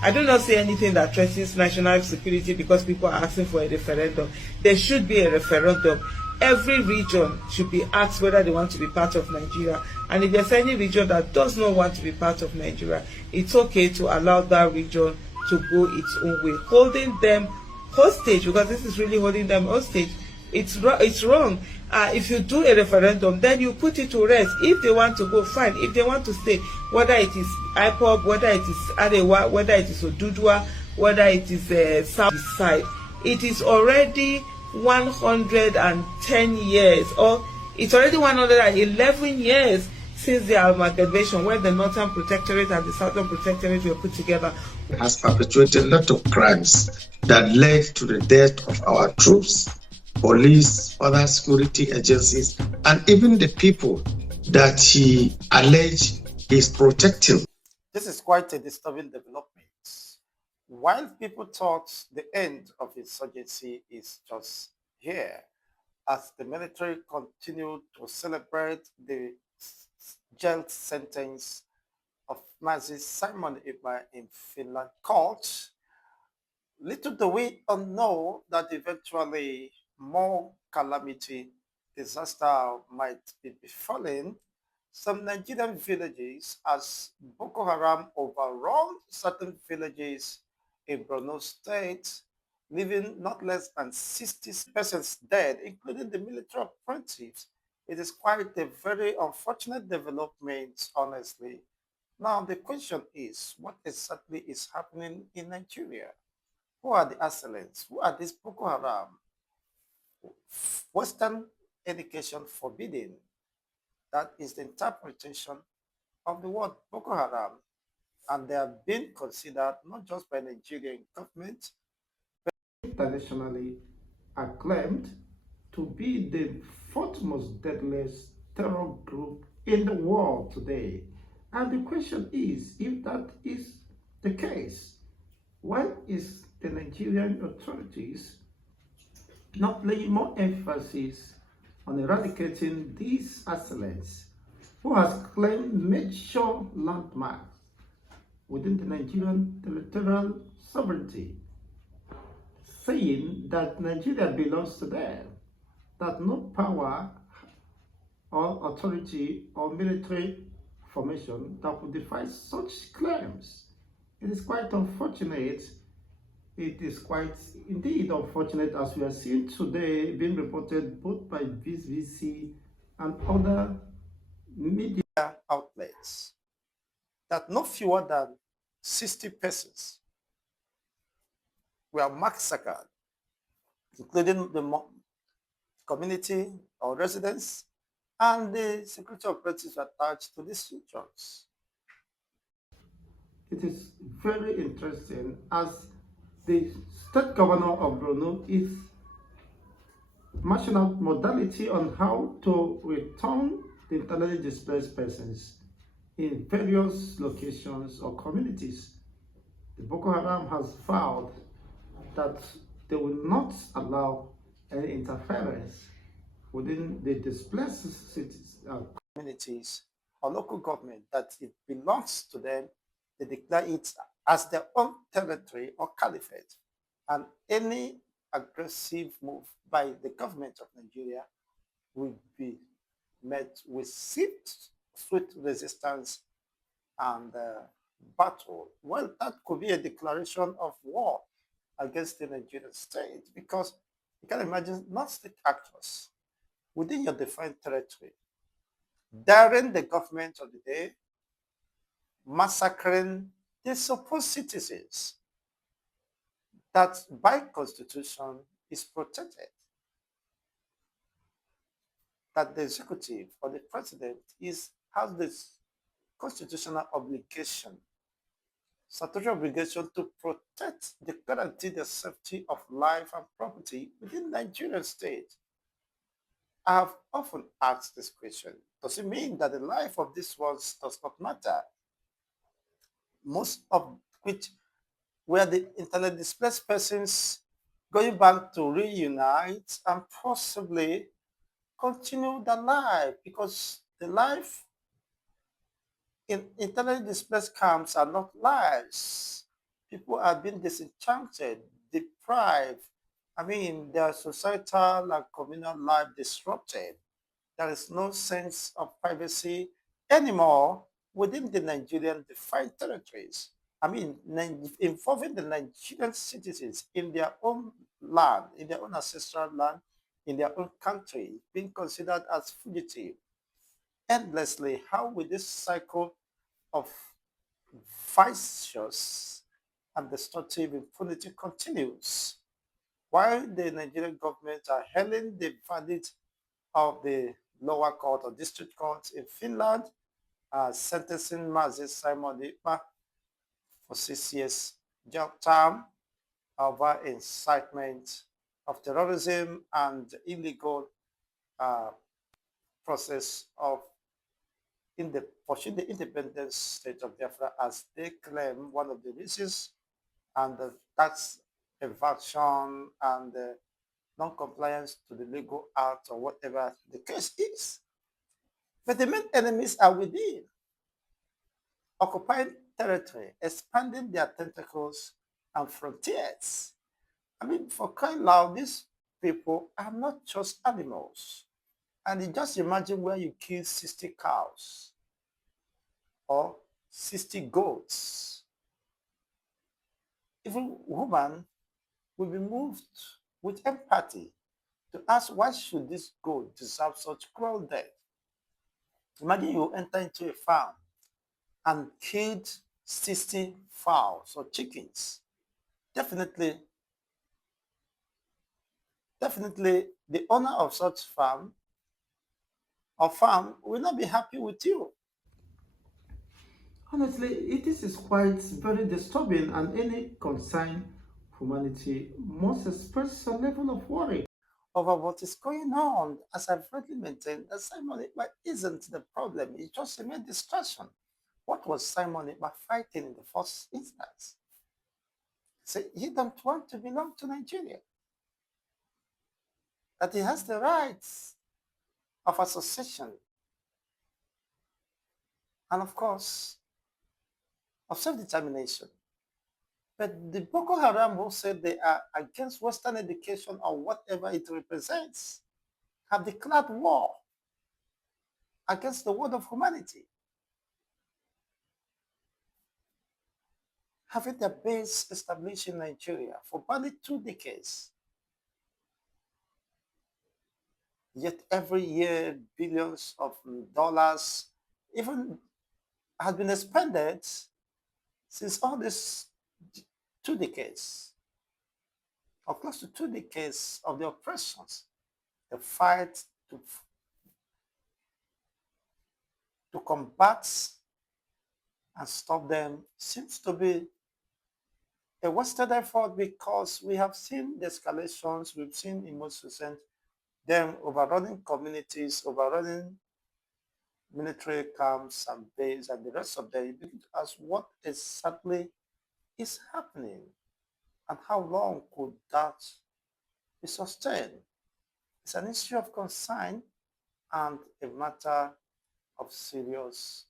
I do not see anything that threatens national security because people are asking for a referendum. There should be a referendum. Every region should be asked whether they want to be part of Nigeria. And if there's any region that does not want to be part of Nigeria, it's okay to allow that region to go its own way. Holding them hostage, because this is really holding them hostage, it's wrong. If you do a referendum, then you put it to rest. If they want to go, fine. If they want to stay, whether it is IPOB, whether it is Arewa, whether it is Odudua, whether it is South side, it is already 110 years, or it's already 111 years since the amalgamation, when the Northern Protectorate and the Southern Protectorate were put together. Has perpetuated a lot of crimes that led to the death of our troops, police, other security agencies, and even the people that he alleged is protecting. This is quite a disturbing development. While people thought the end of insurgency is just here, as the military continued to celebrate the jail sentence of Nazi Simon Ibba in Finland court, little do we know that eventually more calamity, disaster might be befalling some Nigerian villages as Boko Haram overrun certain villages in Borno State, leaving not less than 60 persons dead, including the military operatives. It is quite a very unfortunate development, honestly. Now, the question is, what exactly is happening in Nigeria? Who are the assailants? Who are these Boko Haram? Western education forbidden. That is the interpretation of the word Boko Haram. And they are being considered not just by Nigerian government, but internationally acclaimed to be the fourth most deadliest terror group in the world today. And the question is, if that is the case, why is the Nigerian authorities not laying more emphasis on eradicating these assailants who has claimed major landmarks within the Nigerian territorial sovereignty, saying that Nigeria belongs to them, that no power or authority or military formation that would defy such claims. It is quite unfortunate. It is quite indeed unfortunate, as we are seeing today being reported both by VC and other media outlets, that no fewer than 60 persons were massacred, including the community or residents and the security operatives attached to these regions. It is very interesting, as the state governor of Borno is marching out modality on how to return the internally displaced persons in various locations or communities. The Boko Haram has vowed that they will not allow any interference within the displaced cities, communities or local government, that it belongs to them. They declare it as their own territory or caliphate. And any aggressive move by the government of Nigeria will be met with swift resistance and battle. Well, that could be a declaration of war against the Nigerian state, because you can imagine non-state actors within your defined territory daring the government of the day, massacring the supposed citizens that by constitution is protected, that the executive or the president has this constitutional obligation, statutory obligation, to protect, the guarantee the safety of life and property within Nigerian state. I have often asked this question: does it mean that the life of these ones does not matter? Most of which were the internally displaced persons going back to reunite and possibly continue their life, because the life in internally displaced camps are not lives. People are being disenchanted, deprived. I mean, their societal and communal life disrupted. There is no sense of privacy anymore within the Nigerian defined territories. I mean, involving the Nigerian citizens in their own land, in their own ancestral land, in their own country, being considered as fugitive endlessly. How will this cycle of vicious and destructive impunity continues? While the Nigerian government are hailing the verdict of the lower court or district court in Finland, sentencing Mazi Simon Ekpa for 6 years jail term over incitement of terrorism and illegal process of pursuing the independent state of Biafra, as they claim one of the reasons, and tax evasion and non-compliance to the legal act or whatever the case is. But the main enemies are within, occupying territory, expanding their tentacles and frontiers. I mean, for crying loud, these people are not just animals. And you just imagine where you kill 60 cows or 60 goats. Even woman will be moved with empathy to ask, why should this goat deserve such cruel death? Imagine you enter into a farm and killed 60 fowls or chickens. Definitely, the owner of such farm will not be happy with you. Honestly, it is quite very disturbing, and any concerned humanity must express a level of worry over what is going on. As I've rightly maintained, that Simon Ekpa isn't the problem, it's just a mere distraction. What was Simon Ekpa fighting in the first instance? So he don't want to belong to Nigeria. That he has the rights of association and, of course, of self-determination. But the Boko Haram, who said they are against Western education or whatever it represents, have declared war against the world of humanity, having their base established in Nigeria for barely 2 decades. Yet every year, billions of dollars even has been expended since all these 2 decades, or close to 2 decades of the oppressions, the fight to combat and stop them seems to be a wasted effort, because we have seen the escalations, we've seen in most recent them overrunning communities, overrunning military camps and bases and the rest of them. You begin to ask what exactly is happening and how long could that be sustained. It's an issue of concern and a matter of serious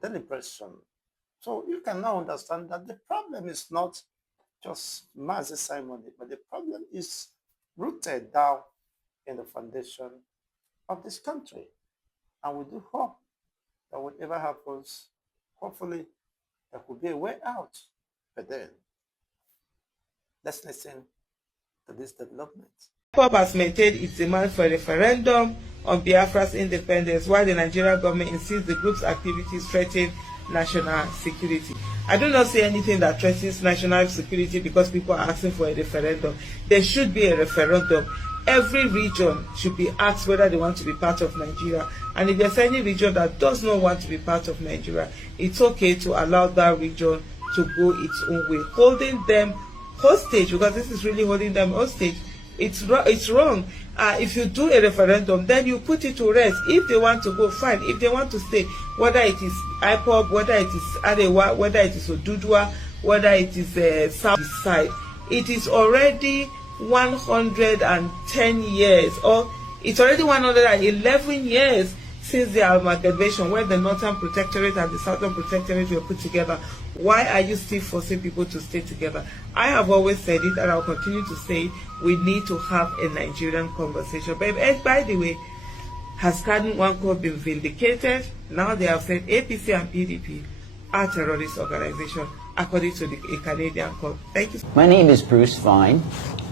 deliberation. So you can now understand that the problem is not just Mazi Simon, but the problem is rooted down in the foundation of this country. And we do hope that whatever happens, hopefully there could be a way out. But then, let's listen to this development. IPOB has maintained its demand for a referendum on Biafra's independence, while the Nigerian government insists the group's activities threaten national security. I do not see anything that threatens national security because people are asking for a referendum. There should be a referendum. Every region should be asked whether they want to be part of Nigeria. And if there's any region that does not want to be part of Nigeria, it's okay to allow that region to go its own way. Holding them hostage, because this is really holding them hostage, it's wrong. If you do a referendum, then you put it to rest. If they want to go, fine. If they want to stay, whether it is IPOB, whether it is Arewa, whether it is Odudua, whether it is South side, it is already 110 years, or it's already 111 years since the amalgamation, where the Northern Protectorate and the Southern Protectorate were put together. Why are you still forcing people to stay together? I have always said it, and I'll continue to say it. We need to have a Nigerian conversation. But by the way, has Kanu been vindicated? Now they have said APC and PDP are terrorist organizations, according to a Canadian court. Thank you. My name is Bruce Fine.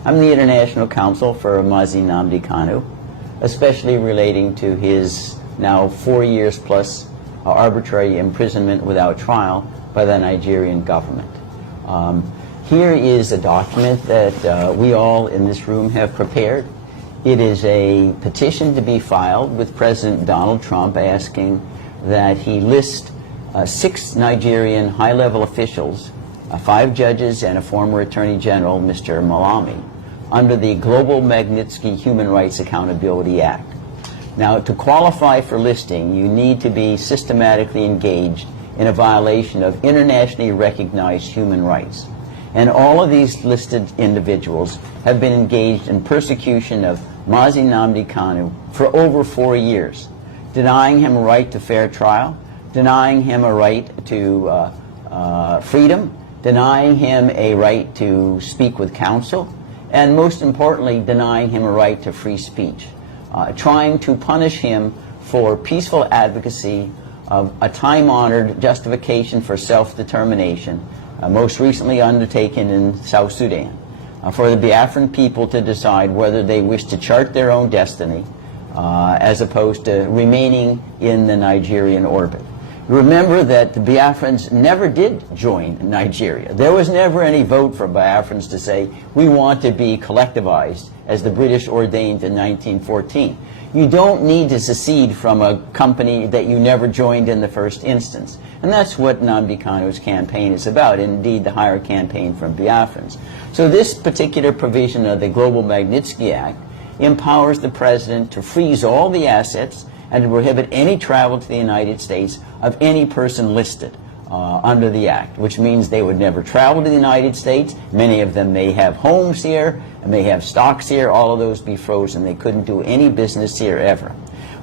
I'm the international counsel for Nnamdi Kanu, especially relating to his now 4 years plus arbitrary imprisonment without trial by the Nigerian government. Here is a document that we all in this room have prepared. It is a petition to be filed with President Donald Trump asking that he list 6 Nigerian high-level officials, 5 judges and a former Attorney General, Mr. Malami, under the Global Magnitsky Human Rights Accountability Act. Now, to qualify for listing, you need to be systematically engaged in a violation of internationally recognized human rights. And all of these listed individuals have been engaged in persecution of Nnamdi Kanu for over 4 years, denying him a right to fair trial, denying him a right to freedom, denying him a right to speak with counsel, and most importantly, denying him a right to free speech, trying to punish him for peaceful advocacy of a time-honored justification for self-determination, most recently undertaken in South Sudan, for the Biafran people to decide whether they wish to chart their own destiny as opposed to remaining in the Nigerian orbit. Remember that the Biafrans never did join Nigeria. There was never any vote for Biafrans to say, we want to be collectivized, as the British ordained in 1914. You don't need to secede from a company that you never joined in the first instance. And that's what Nnamdi Kanu's campaign is about, indeed the higher campaign from Biafrans. So this particular provision of the Global Magnitsky Act empowers the president to freeze all the assets and to prohibit any travel to the United States of any person listed under the Act, which means they would never travel to the United States. Many of them may have homes here, may have stocks here, all of those be frozen. They couldn't do any business here ever.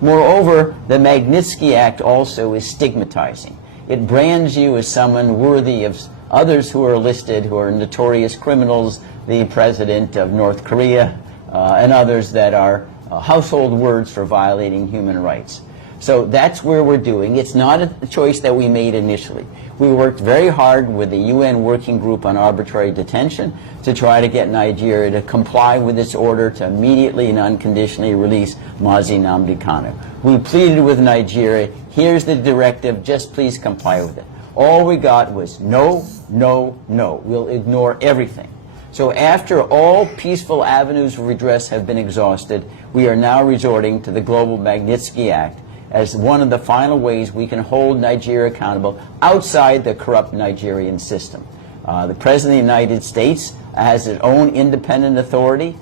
Moreover, the Magnitsky Act also is stigmatizing. It brands you as someone worthy of others who are listed, who are notorious criminals, the president of North Korea, and others that are household words for violating human rights. So that's where we're doing. It's not a choice that we made initially. We worked very hard with the UN Working Group on Arbitrary Detention to try to get Nigeria to comply with its order to immediately and unconditionally release Nnamdi Kanu. We pleaded with Nigeria, here's the directive, just please comply with it. All we got was no, no, no. We'll ignore everything. So after all peaceful avenues of redress have been exhausted, we are now resorting to the Global Magnitsky Act as one of the final ways we can hold Nigeria accountable outside the corrupt Nigerian system. The President of the United States has his own independent authority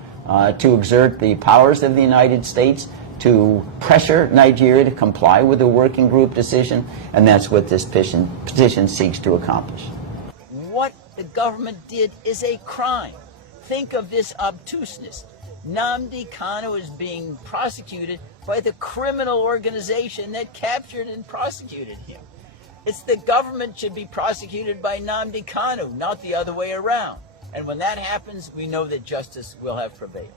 to exert the powers of the United States to pressure Nigeria to comply with the working group decision, and that's what this petition seeks to accomplish. What the government did is a crime. Think of this obtuseness. Nnamdi Kanu is being prosecuted by the criminal organization that captured and prosecuted him. It's the government should be prosecuted by Nnamdi Kanu, not the other way around. And when that happens, we know that justice will have prevailed.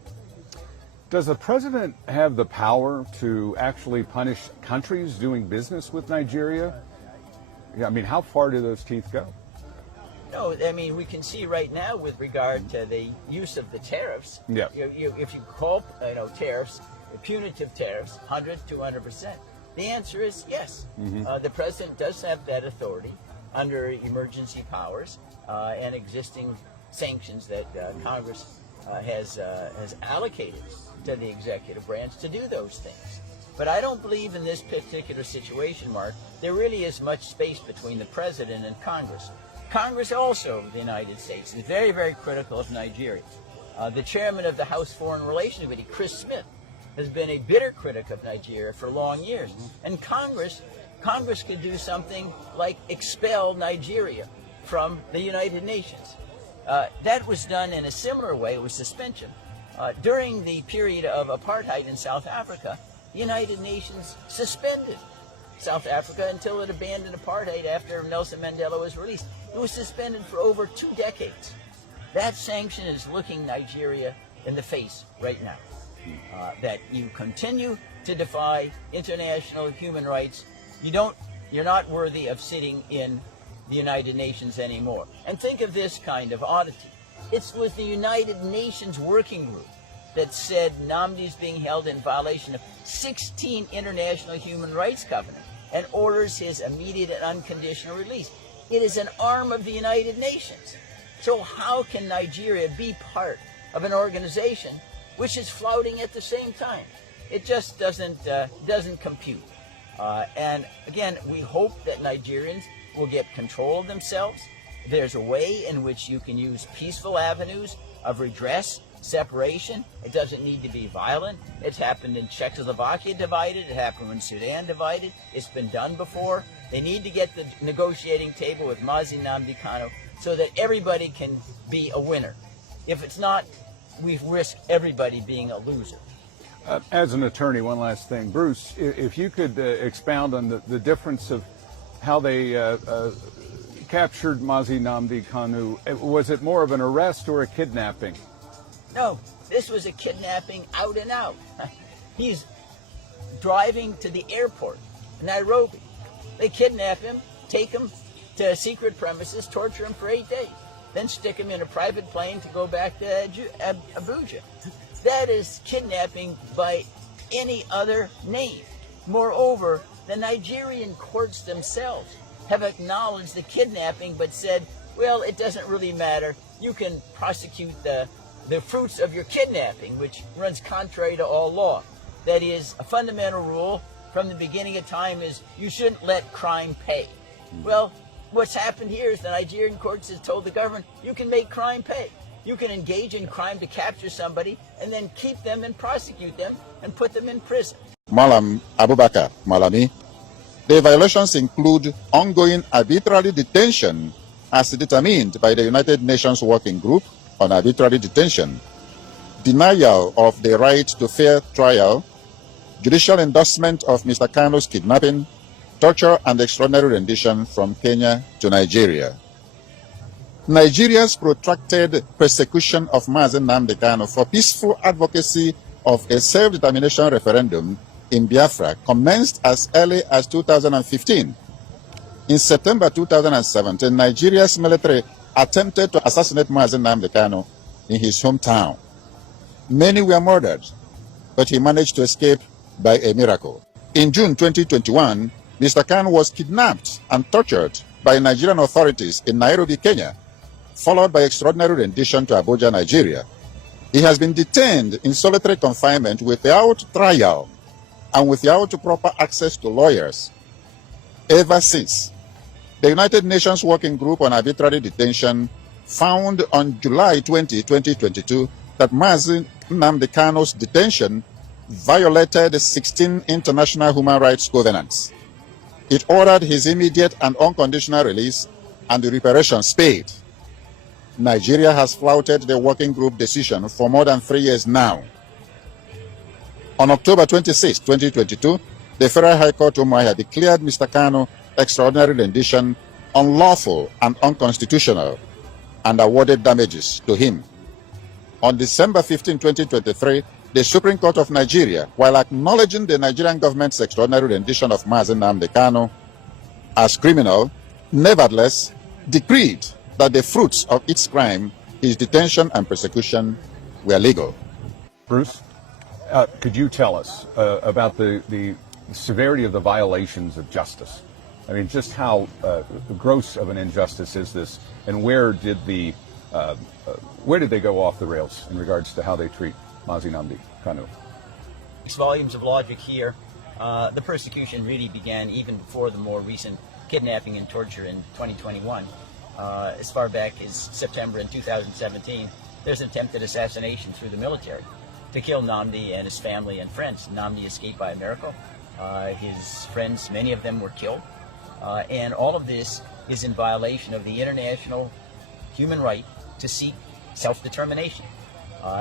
Does the president have the power to actually punish countries doing business with Nigeria? I mean, how far do those teeth go? No, I mean, we can see right now with regard to the use of the tariffs. Yeah. If you call tariffs, punitive tariffs, 100, 200%, the answer is yes. Mm-hmm. The president does have that authority under emergency powers and existing sanctions that Congress has allocated to the executive branch to do those things. But I don't believe in this particular situation, Mark, there really is much space between the president and Congress. Congress also, the United States, is very, very critical of Nigeria. The chairman of the House Foreign Relations Committee, Chris Smith, has been a bitter critic of Nigeria for long years. And Congress could do something like expel Nigeria from the United Nations. That was done in a similar way with suspension. During the period of apartheid in South Africa, the United Nations suspended South Africa until it abandoned apartheid after Nelson Mandela was released. It was suspended for over 2 decades. That sanction is looking Nigeria in the face right now. That you continue to defy international human rights. You're not worthy of sitting in the United Nations anymore. And think of this kind of oddity. It was the United Nations Working Group that said Nnamdi is being held in violation of 16 international human rights covenants and orders his immediate and unconditional release. It is an arm of the United Nations. So how can Nigeria be part of an organization which is flouting at the same time? It just doesn't compute. And again, we hope that Nigerians will get control of themselves. There's a way in which you can use peaceful avenues of redress, separation. It doesn't need to be violent. It's happened in Czechoslovakia divided. It happened when Sudan divided. It's been done before. They need to get the negotiating table with Nnamdi Kanu so that everybody can be a winner. If it's not, we risk everybody being a loser. As an attorney, one last thing. Bruce, if you could expound on the difference of how they captured Nnamdi Kanu. Was it more of an arrest or a kidnapping? No, this was a kidnapping out and out. He's driving to the airport in Nairobi. They kidnap him, take him to secret premises, torture him for 8 days, then stick him in a private plane to go back to Abuja. That is kidnapping by any other name. Moreover, the Nigerian courts themselves have acknowledged the kidnapping but said, well, it doesn't really matter. You can prosecute the fruits of your kidnapping, which runs contrary to all law. That is, a fundamental rule from the beginning of time is you shouldn't let crime pay. Well, what's happened here is the Nigerian courts has told the government, you can make crime pay. You can engage in crime to capture somebody and then keep them and prosecute them and put them in prison. Malam Abubakar Malami. The violations include ongoing arbitrary detention as determined by the United Nations Working Group on Arbitrary Detention, denial of the right to fair trial, judicial endorsement of Mr. Kanu's kidnapping, torture and extraordinary rendition from Kenya to Nigeria. Nigeria's protracted persecution of Nnamdi Kanu for peaceful advocacy of a self-determination referendum in Biafra commenced as early as 2015. In September 2017, Nigeria's military attempted to assassinate Nnamdi Kanu in his hometown. Many were murdered, but he managed to escape by a miracle. In June 2021, Mr. Kanu was kidnapped and tortured by Nigerian authorities in Nairobi, Kenya, followed by extraordinary rendition to Abuja, Nigeria. He has been detained in solitary confinement without trial and without proper access to lawyers ever since. The United Nations Working Group on Arbitrary Detention found on July 20, 2022 that Nnamdi Kanu's detention violated 16 international human rights covenants. It ordered his immediate and unconditional release and the reparations paid. Nigeria has flouted the working group decision for more than 3 years now. On October 26, 2022, the Federal High Court Umuahia declared Mr. Kanu extraordinary rendition unlawful and unconstitutional and awarded damages to him. On December 15, 2023, the Supreme Court of Nigeria, while acknowledging the Nigerian government's extraordinary rendition of Nnamdi Kanu as criminal, nevertheless decreed that the fruits of its crime, his detention and persecution, were legal. Bruce, could you tell us about the severity of the violations of justice? I mean, just how gross of an injustice is this, and where did they go off the rails in regards to how they treat Nnamdi Kanu? 6 volumes of logic here. The persecution really began even before the more recent kidnapping and torture in 2021. As far back as September in 2017, there's an attempted assassination through the military to kill Nnamdi and his family and friends. Nnamdi escaped by a miracle. His friends, many of them were killed. And all of this is in violation of the international human right to seek self-determination.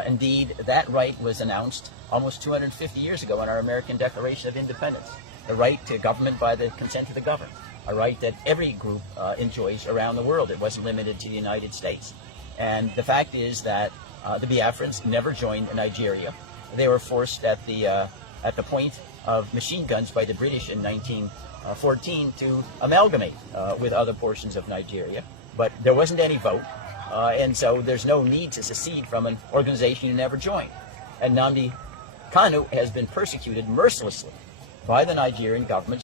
Indeed, that right was announced almost 250 years ago in our American Declaration of Independence, the right to government by the consent of the governed. a right that every group enjoys around the world. It wasn't limited to the United States. And the fact is that the Biafrans never joined Nigeria. They were forced at the point of machine guns by the British in 1914 to amalgamate with other portions of Nigeria. But there wasn't any vote, and so there's no need to secede from an organization you never joined. And Nnamdi Kanu has been persecuted mercilessly by the Nigerian government.